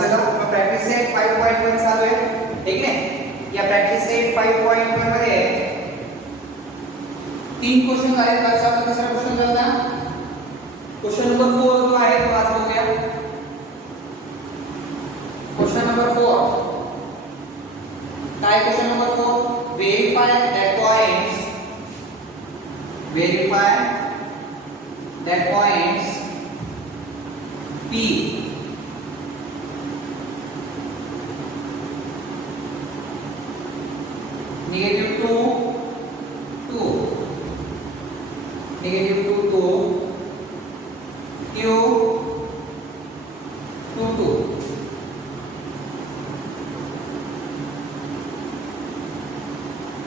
चला मग practice set 5.1 चालू आहे ठीक आहे. या प्रॅक्टिस सेट 5.1 मध्ये 3 क्वेश्चन आहेत. बस आपण दुसरा क्वेश्चन बघूया. क्वेश्चन नंबर 4 जो आहे तो आज बघूया. क्वेश्चन नंबर 4 काय question number 4 verify that points P -2 2 -2 to Q 2 2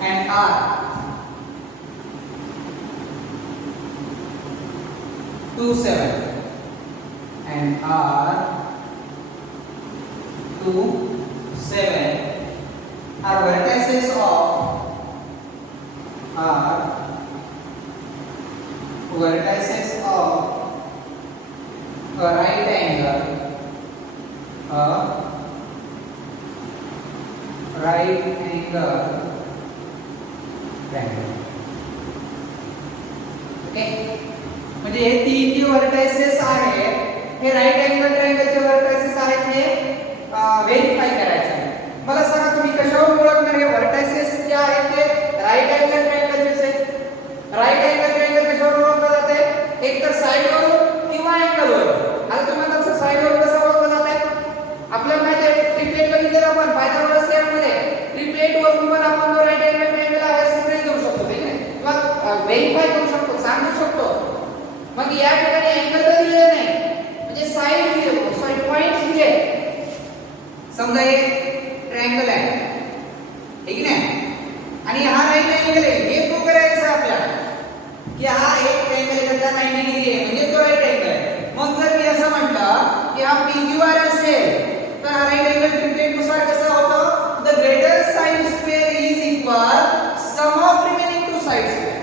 and R 2 7 and R 2 7 are vertices of a right angle triangle. Okay म्हणजे हे तीन जे वर्टायसेस आहेत हे राईट अँगल ट्रायंगलचे वर्टायसेस आहेत हे व्हेरीफाय करायचे आहे. मला सांगा तुम्ही कशावरून ओळखणार हे वर्टायसेस जे आहेत ते राईट अँगल ट्रायंगलचे आहेत. राईट अँगल ट्रायंगल कशावरून ओळखलं जाते? एक तर साइडवरून किंवा अँगलवरून. आता तुम्ही म्हणता साइडवरून कसं ओळखलं जाते? आपल्याला माहिती आहे ट्रिपलेट बघितलं आपण पायथागोरस थेरम मध्ये ट्रिपलेट वरून पण आपण जो राईट अँगल ट्रायंगल आहे सिम्पली करू शकतो ठीक आहे किंवा व्हेरीफाय करू शकतो सांगू शकतो. मग या ठिकाणी अँगल तर दिले नाही म्हणजे साइड दिले साइड पॉइंट्स दिले. समजा हे ट्रायंगल आहे ठीक आहे आणि हा राईट अँगल आहे हे प्रूव्ह करायचं आहे आपल्याला की हा एक ट्रायंगल आहे त्याचा 90 डिग्री आहे म्हणजे तो राईट अँगल आहे. मग जर मी असं म्हटलं की हा PQR असेल तर हा राईट अँगल ट्रिपलेट नुसार कसं होतं the greater side square is equal some of remaining to side square.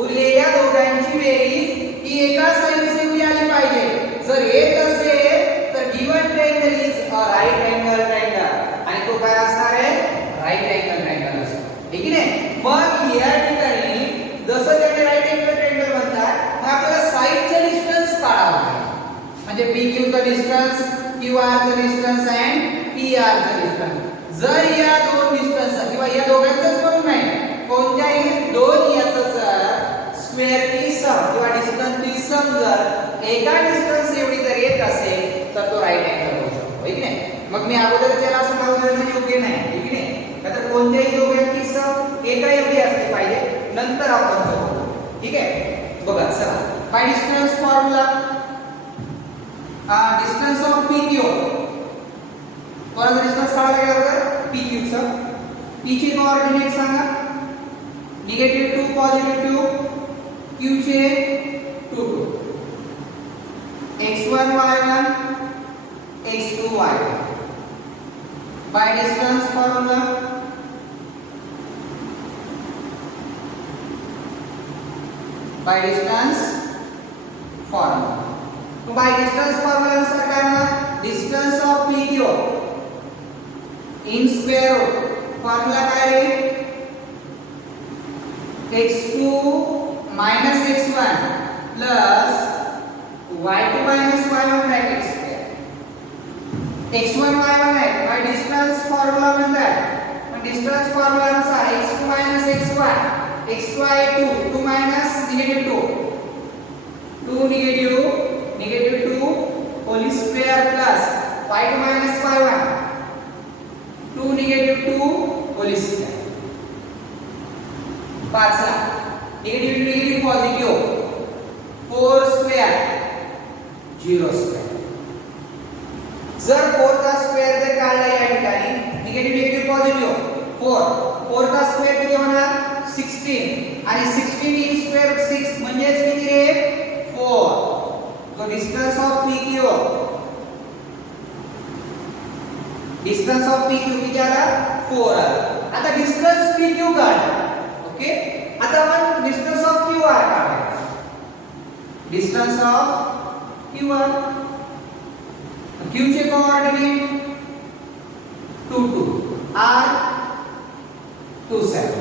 उरलेल्या दोघांची बेरीज ही एका साइडची एवढी आली पाहिजे. जर एक असेल तर given triangle is a right angle triangle आणि तो काय असणार आहे राईट अँगल ट्रायंगल असतो ठीक आहे. मग या ठिकाणी जसं त्याने राईट अँगल ट्रायंगल म्हणतात मग आपल्याला साइडचं डिस्टन्स काढावं लागेल. म्हणजे PQ चं डिस्टन्स QR चं डिस्टन्स आणि PR चं डिस्टन्स. जर या दोन डिस्टन्स किंवा या दोघांचंच म्हणून नाही कोणत्याही दोन याचं स्क्वेअर ची सम किंवा डिस्टन्स ची सम जर एका डिस्टन्स एवढी जर येत असेल तर तो राईट अँगल होऊ शकतो ठीक आहे. मग मी अगोदर त्याला असं म्हणू देणं योग्य नाही ठीक आहे. तर कोणत्याही दोघांची सम एका एवढी असली पाहिजे नंतर आपण करू ठीक आहे. बघा चला bye distance formula distance of PQ कोणाचा डिस्टन्स काढायला गेला तर PQ चा P ची कोऑर्डिनेट सांगा -2 पॉझिटिव्ह 2 Q चे 2 2 x1 y1 x2 y1 by distance formula by distance formula नुसार काय होणार distance of PQ in square root formula काय आहे x2 minus x1 plus y2 minus y1 bracket square. x1 y1 आहे bye distance formula म्हणतात. मग distance formula नुसार x2 minus x1 x2 आहे 2 2 minus -2 2 -2 whole square plus y2 minus y1 2 -2 whole square. पाचला negative positive 4 square 0 square. जर 4 चा square जर काढला या ठिकाणी निगेटिव्ह पॉझिटिव्ह 4 चा स्क्वेअर किती होणार 16 आणि 16 इन स्क्वेअर 6 म्हणजे किती रे 4. तो डिस्टन्स ऑफ PQ किती आला 4 आला. आता डिस्टन्स PQ काढ ओके. आता आपण डिस्टन्स ऑफ QR काढायचं. डिस्टन्स ऑफ QR Q चे coordinate 2 2, R 2 7,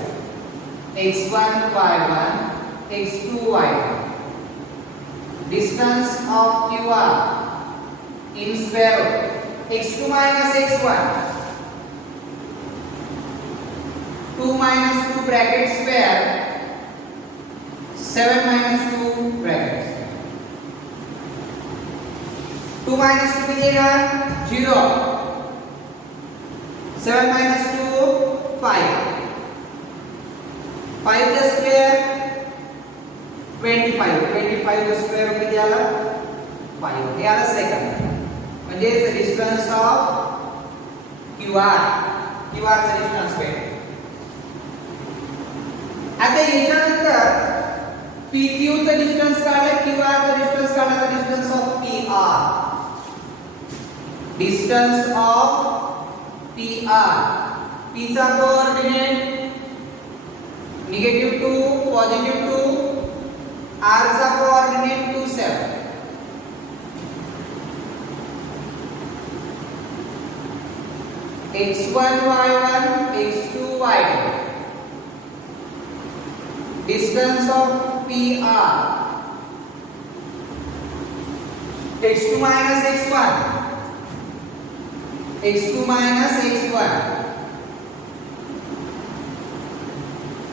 x1 y1 x2 y1. Distance of QR in square root x2 minus x1, 2 minus 2 bracket square, 7 minus 2 brackets. 2 minus 2 कितना 0, 7 minus 2 5, 5 the square 25, 25 the square किती आला 5, हे आला second. म्हणजे distance of QR, QR चा distance भेटतो. आता याच्यानंतर PQ चा डिस्टन्स काढला, QR चा डिस्टन्स काढला, तर distance of PR, distance of PR, P चा कोऑर्डिनेट निगेटिव्ह 2 पॉझिटिव्ह 2, R चा coordinate 2 7. x1 y1 x2 y2. Distance of PR, x2 minus x1, x2 minus x1,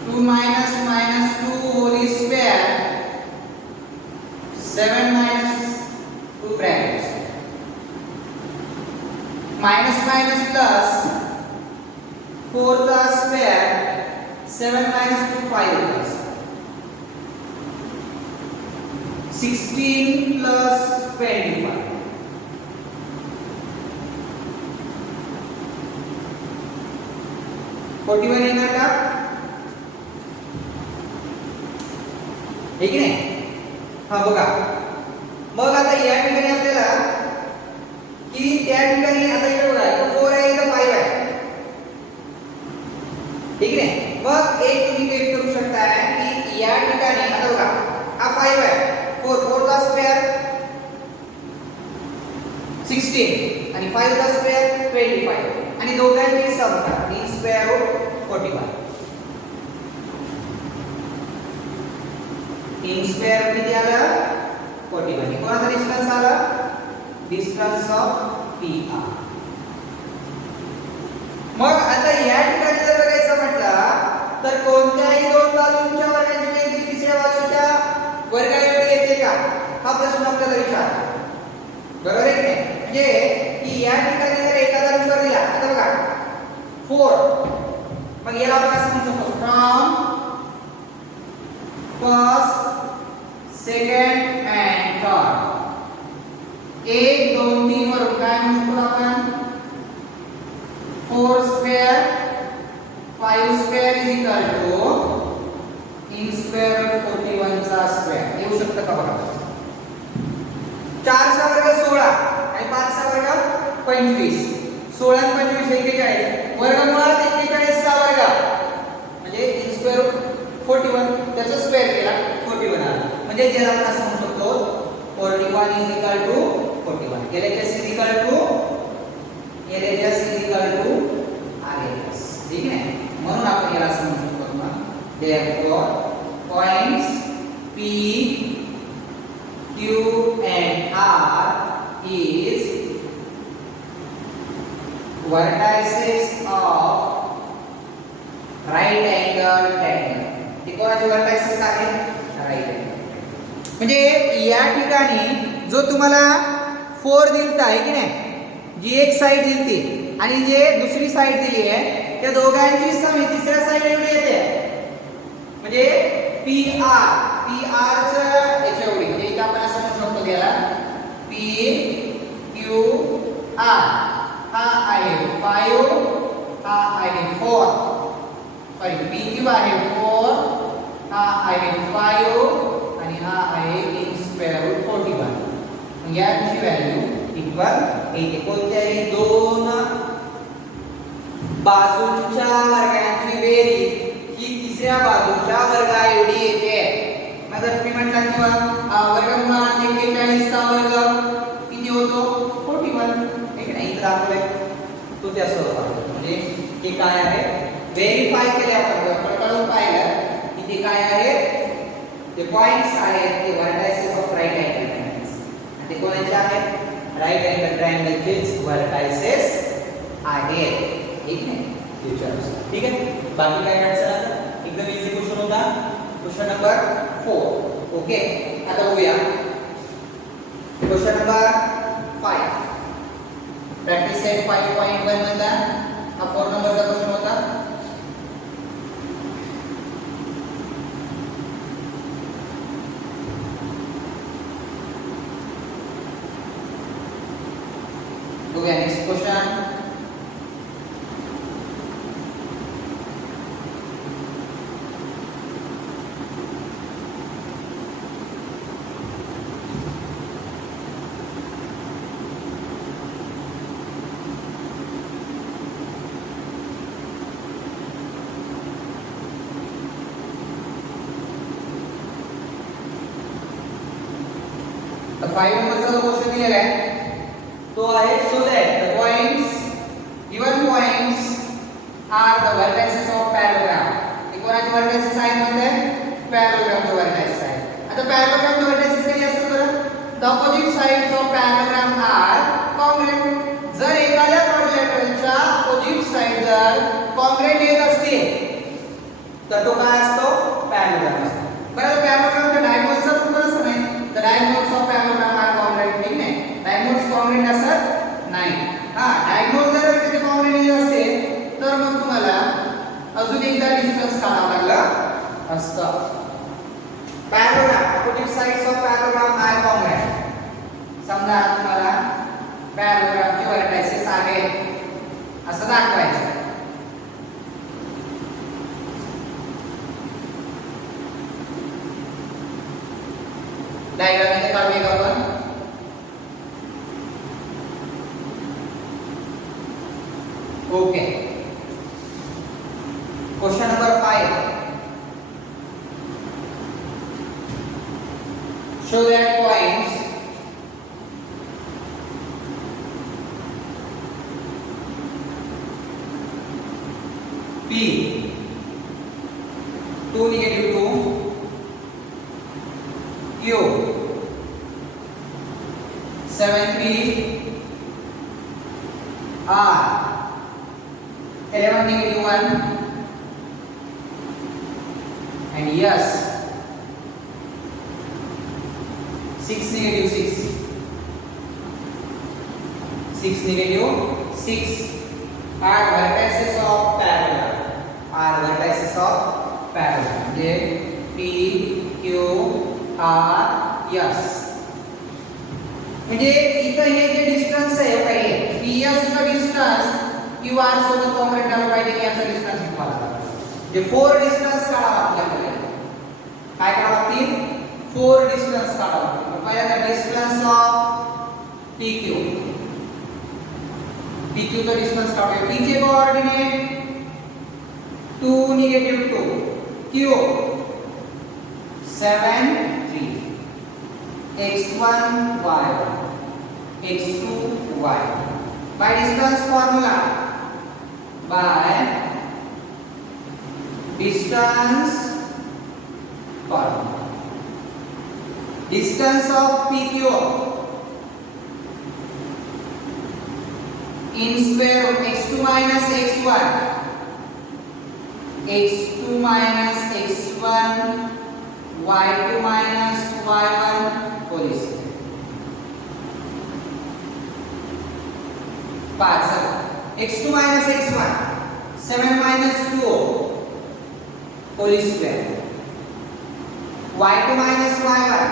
2 minus minus 2 whole square, 7 minus 2 brackets, minus minus plus 4 the square, 7 minus 2 5 plus 16 plus 25. $41 येणार का? हे की नाही? हा बघा. मग आता या ठिकाणी आपल्याला की त्या ठिकाणी आता इकडे बघा 4 आहे इथं 5 आहे. ठीक आहे? मग एक तुम्ही काय करू शकता की या ठिकाणी आता बघा हा 5 आहे. 4 चा स्क्वेअर 16 आणि 5 चा स्क्वेअर 25 आणि दोघांची सम करा. 3 स्क्वेअर रूट 41. 3 स्क्वेअर किती आलं 41. कोणाचा डिस्टन्स आला डिस्टन्स ऑफ PR. मग आता या ठिकाणी जर बघायचं म्हटलं तर कोणत्याही दोन बाजूंच्या वर्गाची बेरीज तिसऱ्या बाजूच्या वर्गा एवढी येते का हा प्रश्न आपल्याला विचारला. बरोबर आहे की नाही? म्हणजे की या ठिकाणी जर एखादा नंबर दिला आता बघा 4, मग याला आपण असं म्हणू शकतो from first second and third. 1 2 3 वरून काय म्हणतो आपण 4 square 5 square is equal to in square root 41 चा स्क्वेअर. येऊ शकतं का बघा. 4 चा वर्ग 16 आणि 5 चा वर्ग 25. 16 आणि 25 41. वर्गमुळात 41 चा वर्ग म्हणजे इन स्क्वेअर रूट 41 त्याचा स्क्वेअर केला 41 आला. म्हणजे ज्याला आपण असं म्हणू शकतो 41 is equal to 41. LHS is equal to RHS. ठीक आहे? म्हणून आपण याला असं म्हणू शकतो ना therefore points P Q and R is vertices of right angle triangle. हे कोणाचे vertices आहेत right angle. म्हणजे या ठिकाणी जो तुम्हाला 4 दिलता आहे की नाही जी एक साइड दिलती आणि जे दुसरी साइड दिली आहे त्या दोघांची सम तिसऱ्या साइड एवढी येते. म्हणजे PR च याच्या एवढी म्हणजे इथे आपण असं म्हणू शकतो याला PQR हा आहे 5 हा आहे 4 सॉरी PQ आहे 4 हा आहे 5 आणि हा आहे इन स्क्वेअर रूट 41. मग याची व्हॅल्यू इक्वल येते. कोणत्याही दोन बाजूंच्या वर्गांची बेरीज ही तिसऱ्या बाजूच्या वर्गा एवढी येते. मग तुम्ही म्हटलात किंवा वर्गमुळात 41 चा वर्ग किती होतो 41. इथे दाखवलंय तो त्या स्वरूपात म्हणजे हे काय आहे व्हेरीफाय केले आपण पडताळून पाहिलं की ते काय आहे ते पॉइंट्स आहेत ते vertices of right angle triangles आणि ते कोणाचे आहेत राईट अँगल ट्रायंगलचेच व्हर्टायसेस आहेत ठीक आहे फ्युचर ठीक आहे बाकी काय करायचं एकदम इझी क्वेश्चन होता क्वेश्चन नंबर 4 ओके आता बघूया क्वेश्चन नंबर 5 प्रॅक्टिस सेट 5.1 मध्ये हा 4 नंबरचा क्वेश्चन होता बघूया नेक्स्ट क्वेश्चन The 5 नंबरचा जो क्वेश्चन दिलेला आहे तो आहे show that the points given points are the vertices of parallelogram हे कोणाचे vertices आहेत म्हणते parallelogram चे vertices आहेत आता parallelogram चे vertices कधी असतात बरं the opposite sides of parallelogram are congruent जर एखाद्या quadrilateralच्या opposite side जर congruent येत असतील तर तो काय असतो parallelogram असतो बरं parallelogram च्या diagonalचा पण असं नाही the diagonals of parallelogram are congruent ठीक नाही diagonals congruent असतात नाही हा diagonal जर त्याचे congruent येत असेल तर मग तुम्हाला अजून एकदा डिस्टन्स काढावं लागलं असतं parallelogram opposite sides of parallelogram are congruent समजा तुम्हाला parallelogram चे vertices आहेत असं दाखवायचं डायग्राम इथे काढूया आपण okay question number 5 show that points P 2 negative 2 Q 7 3 R 11 negative 1 and yes 6 negative 6 6 negative 6 are vertices of parallelogram जे P Q R S म्हणजे इथं हे जे डिस्टन्स आहे काही PS चा डिस्टन्स QR सोबत कॉन्क्रीट आलं पाहिजे याचा डिस्टन्स इक्वल जे 4 डिस्टन्स काढावा आपल्याकडे काय करावं लागतील 4 डिस्टन्स काढावं लागतील पहिल्यांदा डिस्टन्स ऑफ PQ चा डिस्टन्स काढूया P चे coordinate 2 negative 2 Q 7 3 x1 y1 x2 y by distance formula distance of PQ in square root x2 minus x1 x2 minus x1 y2 minus y1 whole square 5 x2 minus x1 7 minus 2 whole square y2 minus y1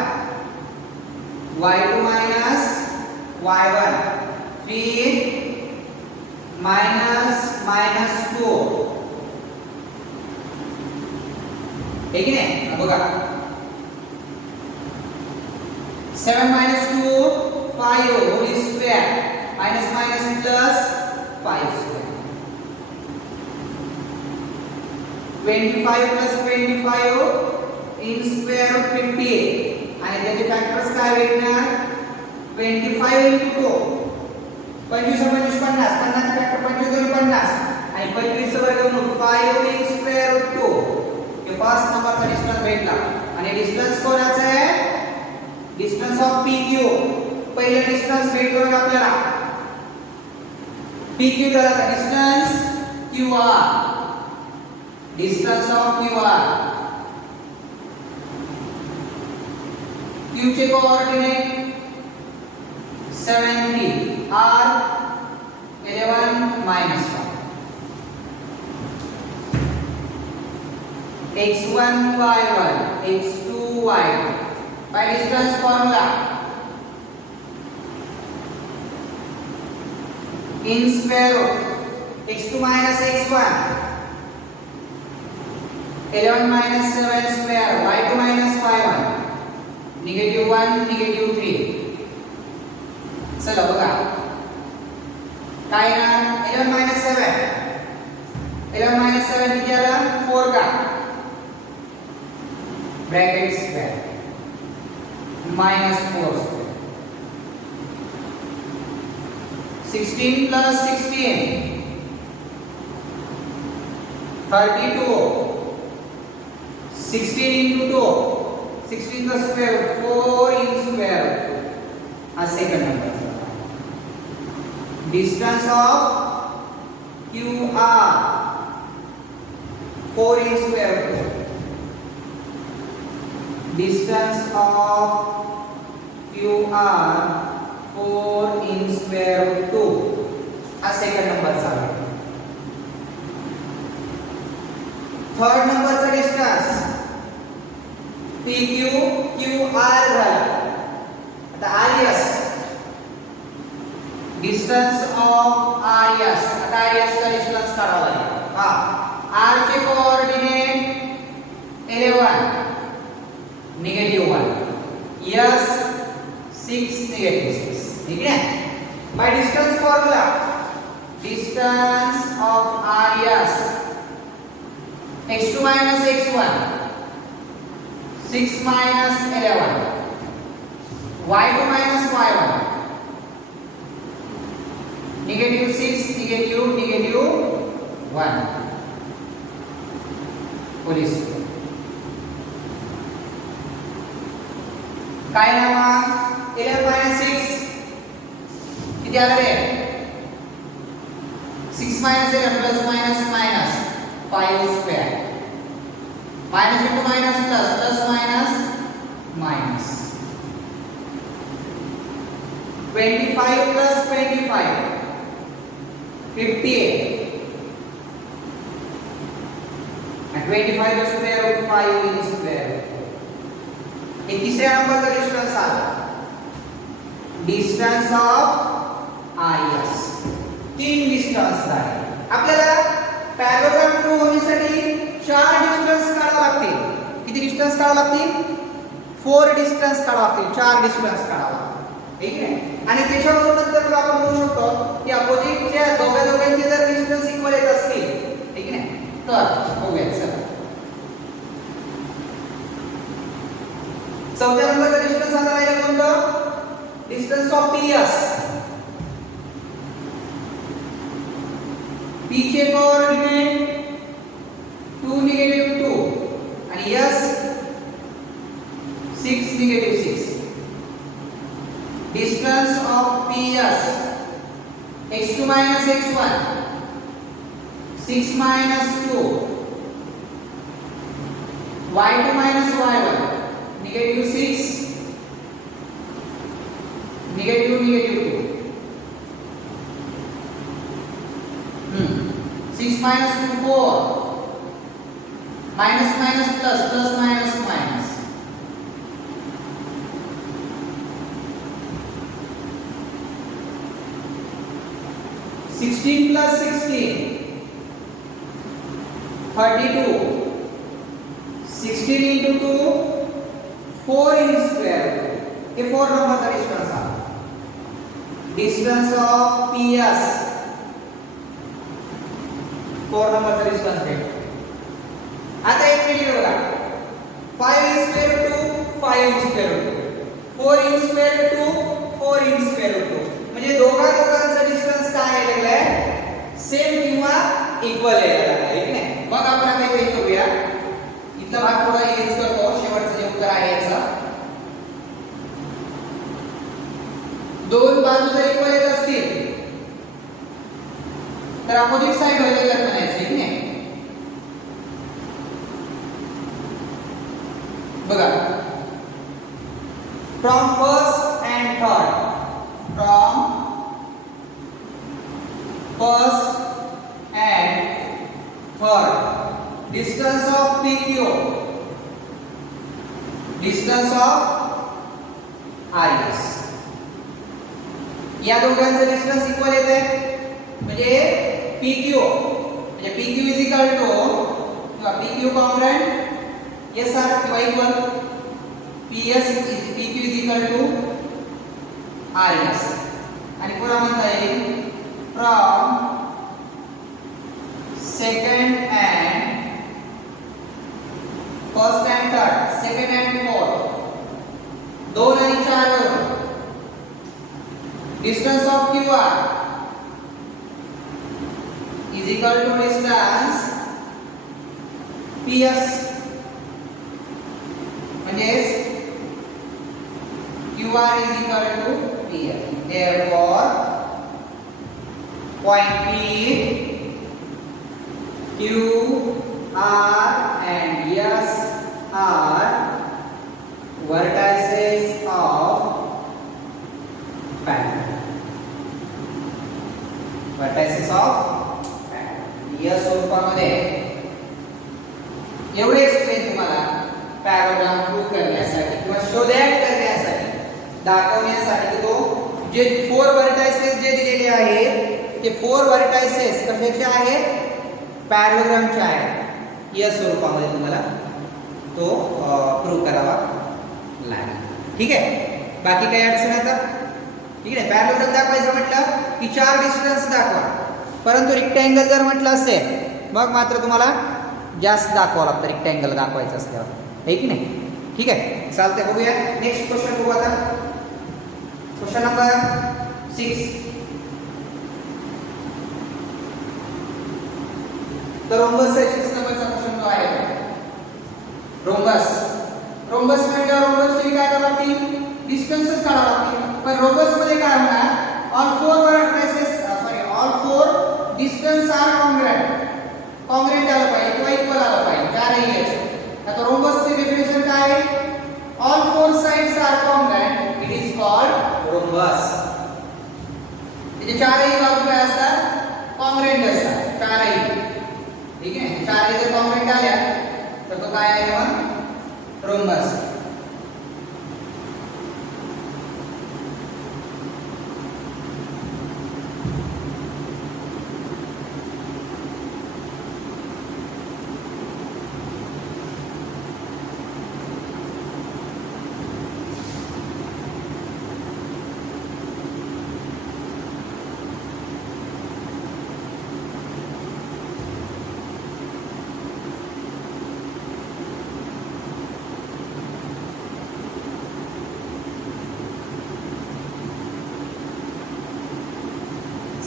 y2 minus y1 3 minus minus 2 है कि नहीं अब बघा 7 minus 2 5 whole square minus minus plus 5 square 25 plus 25 in square root 58 आणि त्याचे factors काय भेटणार 25 into 2 25 25 50 50 factor 25 2 50 आणि 25 चा वर्गमूळ 5 इन स्क्वेअर रूट 2 हे फर्स्ट नंबरचा डिस्टन्स भेटला आणि डिस्टन्स कोणाचा आहे डिस्टन्स ऑफ PQ पहिला डिस्टन्स भेटलो आपल्याला PQ झाला distance QR distance of QR Q चे coordinate 70 R 11 minus 1 x1 y1 x2 y2 by distance formula in square root x2 minus x1 11 minus 7 square y2 minus y1 negative 1 negative 3 चला बघा काय ना 11 minus 7 11 minus 7 किती आला 4 का bracket square minus 4 square 16 plus 16 32 16 into 2 16 का square 4 in square a second number distance of QR 4 in square root distance of QR 4 in square root 2 a second number चालू third number चा distance PQ QR झाला आता RS distance of RS आता RS चा distance काढावा लागेल हा R चे कोऑर्डिनेट 11 negative 1 S 6 negative 6 ठीक है by distance formula distance of RS x2 minus x1 6 minus 11 y2 minus y1 negative 6 negative negative 1 police काय नामा 11 minus 6 किती आलं रे 6 minus 11 plus minus minus 5 square minus into minus plus plus minus minus 25 plus 25 58 and 25 the square root 5 in square एक तीसरे number का distance आला distance of RS तीन distance आहे आपल्याला पॅराग्राफ प्रूव्ह होण्यासाठी चार डिस्टेंस काढावे लागतील किती डिस्टेंस काढावे लागतील 4 डिस्टेंस काढावे लागतील 4 डिस्टेंस काढावे ठीक आहे आणि त्याच्यावरून नंतर आपण म्हणू शकतो की अपोजिटच्या दोघांचे जर डिस्टेंस इक्वल येत असतील ठीक आहे तर बघूया चला चौथ्या नंबरचा डिस्टन्स आता राहिला कोणता डिस्टन्स ऑफ PS P चे कोऑर्डिनेट 2 negative 2 आणि S 6 negative 6 distance of PS x2 minus x1 6 minus 2 y2 minus y1 negative 6 negative negative 2 6 minus 2 4 minus minus plus plus minus minus 16 plus 16 32 16 into 2 4 in square ये 4 number का distance है distance of PS 4 number का distance है आता एक minute बघा 5 in square root 2 5 in square root 2 4 in square root 2 4 in square root 2 म्हणजे दोघांचा डिस्टेंस काय आहे तर अपोजिट साइड होईल तर म्हणायचे की नाही. बघा from first and third, from first and third distance of PQ, distance of RS, या दोघांचं डिस्टन्स इक्वल येते. म्हणजे PQ म्हणजे PQ इज इक्वल टू किंवा PQ कॉन्ग्रुएंट SR किंवा equal PS PQ is equal to RS. आणि पुन्हा म्हणता येईल from second and first and third, second and fourth, 2 आणि 4 वरून distance of QR is equal to distance PS. म्हणजे QR is equal to PS. Therefore point P, Q, R and S are vertices of parallel. Vertices of parallel. या स्वरूपामध्ये एवढे explain तुम्हाला पॅराग्राम prove करण्यासाठी किंवा शोधण्यात करण्यासाठी दाखवण्यासाठी की तो जे 4 व्हर्टायसेस जे दिलेले आहेत ते 4 व्हर्टायसेस कशाचे आहेत, पॅराग्रामचे आहेत. या स्वरूपामध्ये तुम्हाला तो प्रूव्ह करावा लागेल. ठीक आहे, बाकी काही अडचण आता ठीक आहे. पॅराग्राम दाखवायचं म्हटलं की 4 डिस्टन्स दाखवा, परंतु रेक्टँगल जर म्हटलं असेल मग मात्र तुम्हाला जास्त दाखवावं लागतं रेक्टँगल दाखवायचं असल्यावर, आहे की नाही. ठीक आहे, चालतंय. बघूया नेक्स्ट क्वेश्चन. बघू आता क्वेश्चन नंबर 6. तर रोम्बस 6 नंबरचा क्वेश्चन जो आहे रोम्बस. रोम्बस म्हणजे रोम्बसची काय करावं लागते, डिस्टन्सच काढावं लागते. पण रोम्बस मध्ये काय होणार, all 4 vertices all 4 distance are congruent. Congruent आलं पाहिजे किंवा इक्वल आलं पाहिजे चारही याचे. आता रोम्बसची डेफिनेशन काय आहे, all 4 sides are congruent, it is called rhombus. त्याचे चारही बाजू काय असतात, कॉन्ग्रुएंट असतात चारही. ठीक आहे, चारही जर कॉन्ग्रुएंट आल्या तर तो काय आहे मग रोम्बस.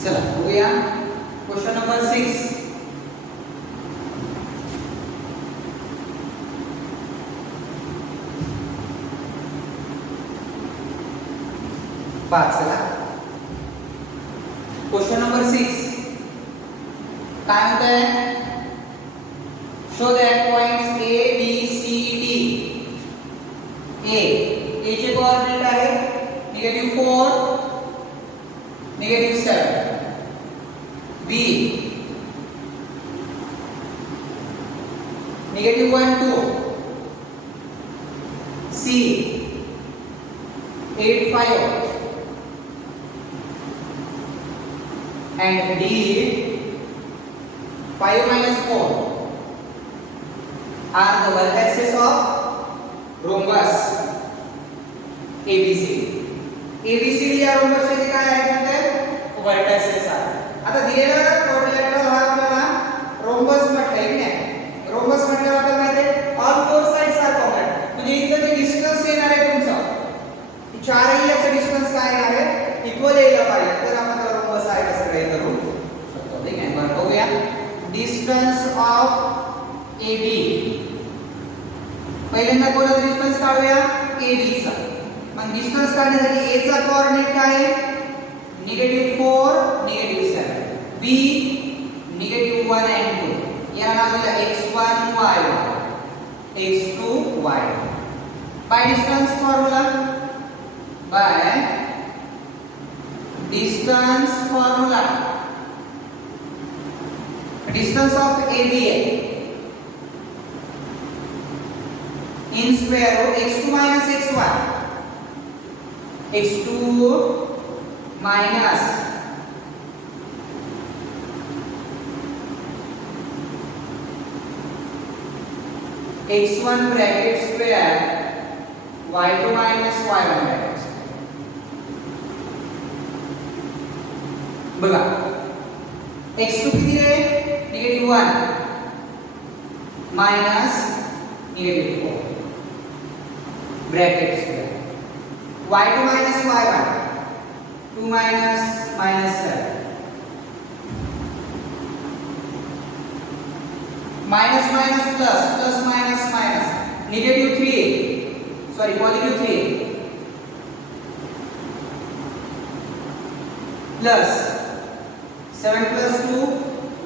चला बघूया क्वेश्चन नंबर 6. चला क्वेश्चन नंबर 6 काय म्हणतंय, show that points A B C D. A चे कोऑर्डिनेट आहे -4 -7. B -1 2. C 8 5 and D 5 -4 are the vertices of rhombus ABC. ABCD या rhombus चे काय आहे म्हणजे vertices आहेत. आता दिलेला क्वाड्रिलॅटरल हा आपल्याला रोम्बस म्हटलंय की नाही. रोम्बस म्हटल्यावर आपल्याला माहिती आहे ऑल 4 साइड्स आर कॉमन. म्हणजे इथं जे डिस्टन्स येणार आहे तुमचं की चारही याचं डिस्टन्स काय येणार आहे, इक्वल यायला पाहिजे, तर आपण त्याला रोम्बस आहे असं काही करू शकतो. ठीक आहे, बरं बघूया डिस्टन्स ऑफ AB. पहिल्यांदा कोणाचा डिस्टन्स काढूया, AB चा. मग डिस्टन्स काढण्यासाठी A चा कोऑर्डिनेट काय आहे -4 -7. B याला नाव दिलं x1 y1 x2 y1 by distance formula distance of ABA in square root x2 minus x1 x2 minus x1 bracket square y2 minus y1 bracket square. बघा x2 किती आहे -1 minus -4 bracket square y2 minus y1 2 minus -7 minus minus plus plus minus minus positive 3 plus 7 plus 2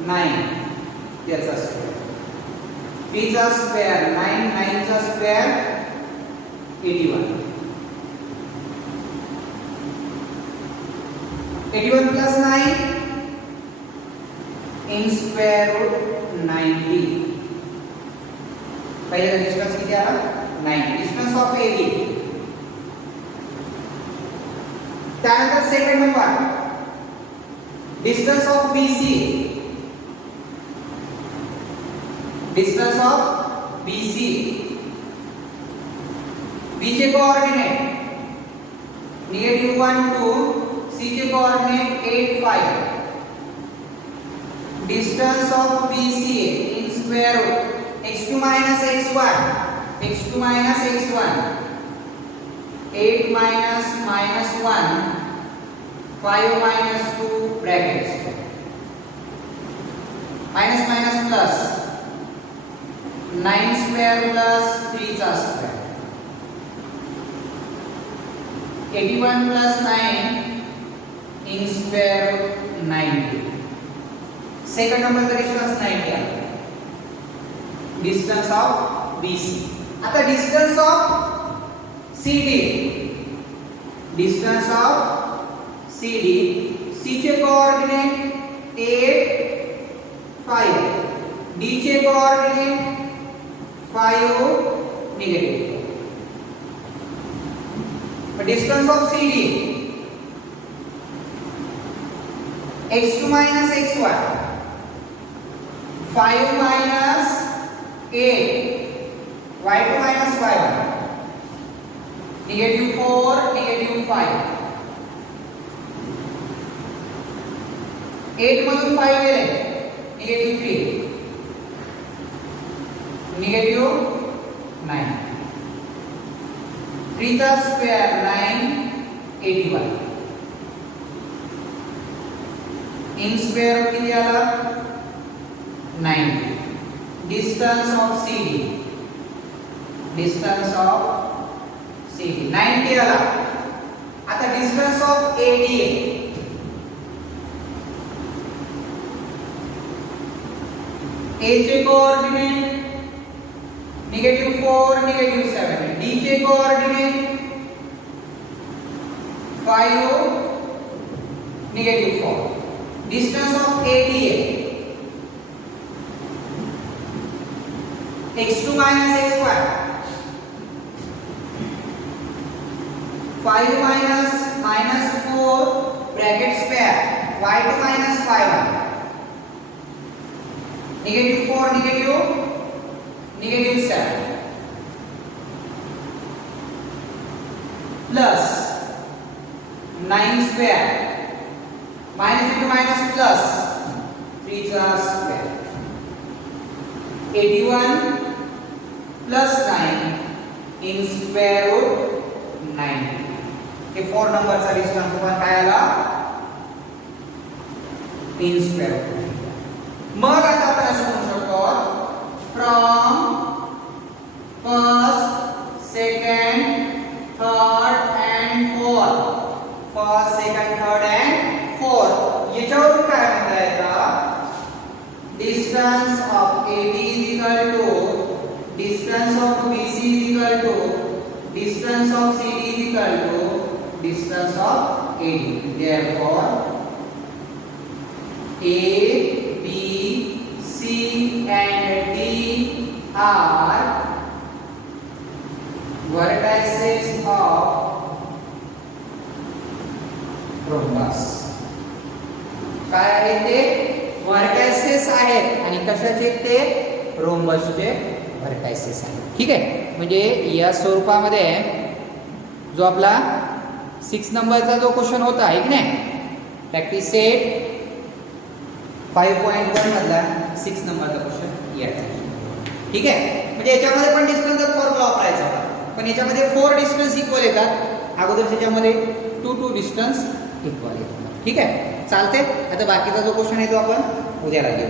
9 याचा square b चा square 9 9 चा square 81 81 plus 9 in square root 90 पहिला distance किती आला 9 distance of AB त्यानंतर second number distance of BC distance of BC B चे coordinate -1 2 C चे coordinate 8 5 distance of BC in square root x2 minus x1 8 minus -1 5 minus 2 brackets minus minus plus 9 square plus 3 चा square 81 plus 9 in square root 90 second नंबरचा distance 90 आहे distance of BC आता distance of CD C चे coordinate 8 5 D चे coordinate 5 -4 distance of CD x2 minus x1 5 minus 8 y2 minus y1 -4 -5 8 मधून 5 गेले -3 -9 3 चा square 9 81 in square root किती आला 90 distance of CD 90 आला आता distance of ADA A चे कोऑर्डिनेट -4 -7 D चे coordinate 5 -4 distance of ADA x2 minus x1 5 minus -4 bracket square y2 minus y1 -4 -7 plus 9 square minus into minus plus 3 square 81 plus 9 in square root 90 हे 4 नंबरचा distance पण काय आला in square root मग आता आपण असं म्हणू शकतो from first second third and fourth first second third and fourth याच्यावरून काय म्हणता येतं distance of distance of CD is equal to distance of AD. Therefore, A, B, C and D are vertices of rhombus. काय आहे ते vertices आहेत आणि कशाचे ते रोम्बसचे व्हर्टायसेस आहेत. ठीक आहे, म्हणजे या स्वरूपामध्ये जो आपला 6 नंबरचा जो क्वेश्चन होता आहे की नाही, प्रॅक्टिस सेट 5.1 मधला 6 नंबरचा क्वेश्चन याचा. ठीक आहे, म्हणजे याच्यामध्ये पण डिस्टन्सचा फॉर्म्युला वापरायचा होता, पण याच्यामध्ये 4 डिस्टन्स इक्वल येतात, अगोदर त्याच्यामध्ये 2 डिस्टन्स इक्वल येतात. ठीक आहे, चालते. आता बाकीचा जो क्वेश्चन आहे तो आपण उद्याला घेऊ.